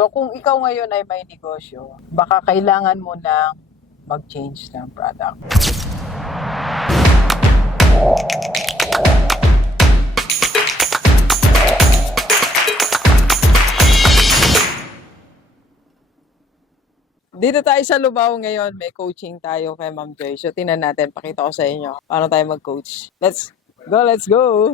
So kung ikaw ngayon ay may negosyo, baka kailangan mo na mag-change ng product. Dito tayo sa Lubao ngayon, may coaching tayo kay Ma'am Joy. So tingnan natin, pakita ko sa inyo paano tayo mag-coach. Let's go, let's go!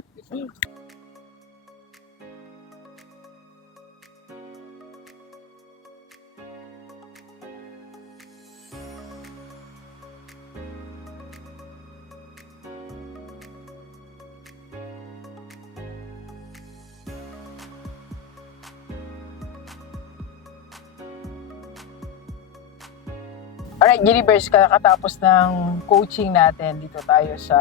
Alright, Gilibers, kakatapos ng coaching natin dito tayo sa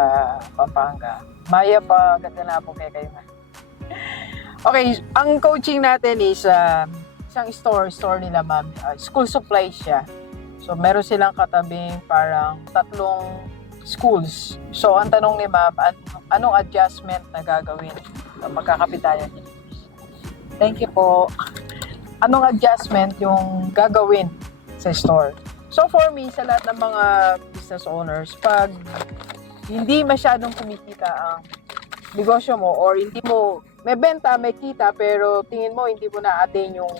Pampanga. Maya pa, ganda na po kayo na. Okay, ang coaching natin is isang store nila, ma'am. School supply siya. So, meron silang katabing parang 3 schools. So, ang tanong ni ma'am, anong adjustment na gagawin? Magkakapit tayo. Thank you po. Anong adjustment yung gagawin sa store? So for me, sa lahat ng mga business owners, pag hindi masyadong kumikita ang negosyo mo or hindi mo may benta, may kita, pero tingin mo hindi mo na-attain yung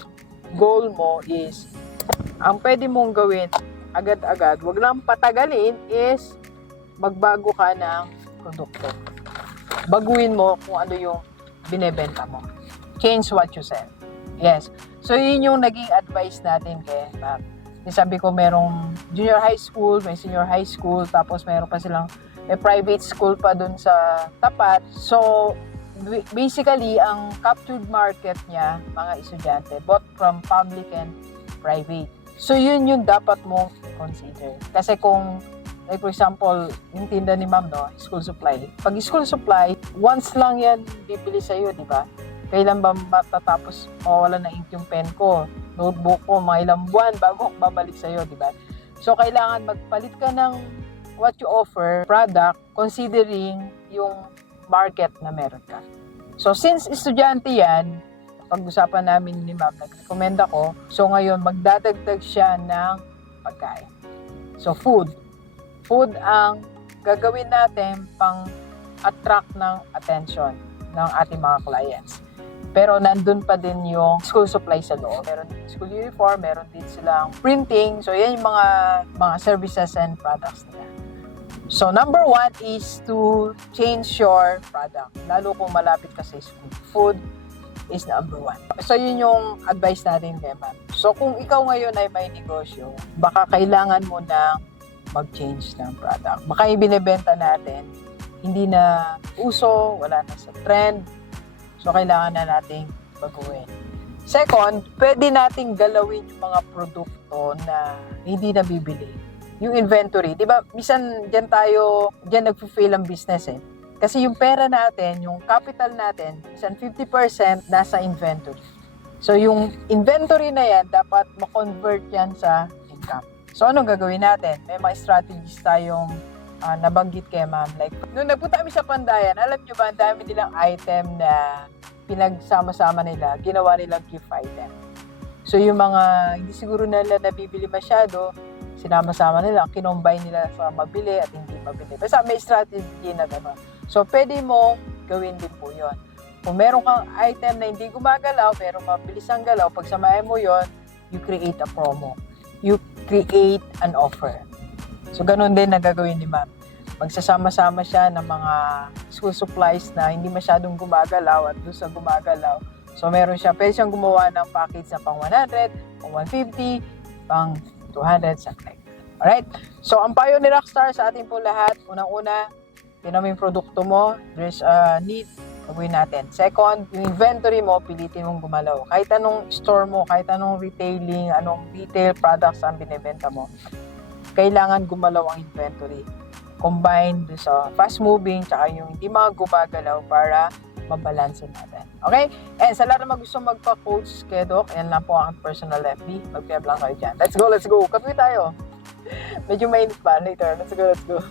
goal mo, is ang pwede mong gawin agad-agad, wag lang patagalin, is magbago ka ng produkto. Baguhin mo kung ano yung binebenta mo. Change what you sell. Yes. So yun yung naging advice natin kay Ma'am. Sabi ko, merong junior high school, may senior high school, tapos meron pa silang may private school pa dun sa tapat. So, basically, ang captured market niya, mga estudyante, both from public and private. So, yun yung dapat mong consider. Kasi kung, like for example, yung tinda ni ma'am, no, school supply. Pag school supply, once lang yan bibili sa'yo, di ba? Kailan ba matatapos wala na ink yung pen ko, notebook ko, mga ilang buwan bago babalik sa'yo, di ba? So, kailangan magpalit ka ng what you offer, product, considering yung market na meron ka. So, since estudyante yan, pag-usapan namin ni ma'am, nag-recommend ako, so ngayon, magdadagdag siya ng pagkain. So, food. Food ang gagawin natin pang attract ng attention ng ating mga clients. Pero nandun pa din yung school supply sa loob. Meron din school uniform, meron din silang printing. So, yan yung mga services and products nila. So, number 1 is to change your product. Lalo kung malapit ka sa school. Food is number 1. So, yun yung advice natin kay ma'am. So, kung ikaw ngayon ay may negosyo, baka kailangan mo na mag-change ng product. Baka yung binibenta natin, hindi na uso, wala na sa trend. So, kailangan na nating baguhin. Second, pwede nating galawin yung mga produkto na hindi nabibili. Yung inventory. Diba, minsan dyan nag-fail ang business eh. Kasi yung pera natin, yung capital natin, minsan 50% nasa inventory. So, yung inventory na yan, dapat ma-convert yan sa income. So, anong gagawin natin? May mga strategies tayong nabanggit kay ma'am. Like, nung nagpunta kami sa Pandayan, alam nyo ba, ang dami nilang item na pinagsama-sama nila, ginawa nilang gift item. So, yung mga hindi siguro nila nabibili masyado, sinama-sama nila, kinombine nila sa mabili at hindi mabili. Basta may strategy na gano'n. So, pwede mo gawin din po yun. Kung meron kang item na hindi gumagalaw, pero mabilis ang galaw, pag samahin mo yon, you create a promo. You create an offer. So, ganun din na gagawin ni ma'am. Magsasama-sama siya ng mga school supplies na hindi masyadong gumagalaw at doon sa gumagalaw. So, meron siya, pwede siyang gumawa ng package na pang 100, pang 150, pang 200, something like that. Alright? So, ang payo ni Rockstar sa ating po lahat, unang-una, tinan mo yung produkto mo, there's a need, gawin natin. Second, yung inventory mo, pilitin mong gumalaw. Kahit anong store mo, kahit anong retailing, anong retail products ang binibenta mo, kailangan gumalaw ang inventory. Combined sa fast-moving tsaka yung hindi mga gumagalaw para mabalansin natin. Okay? And sa lahat naman gusto magpa-coach kay Doc, yan lang po ang personal FB. Mag-PM lang kayo dyan. Let's go, let's go. Kape tayo. Medyo mainit pa. Later. Let's go, let's go.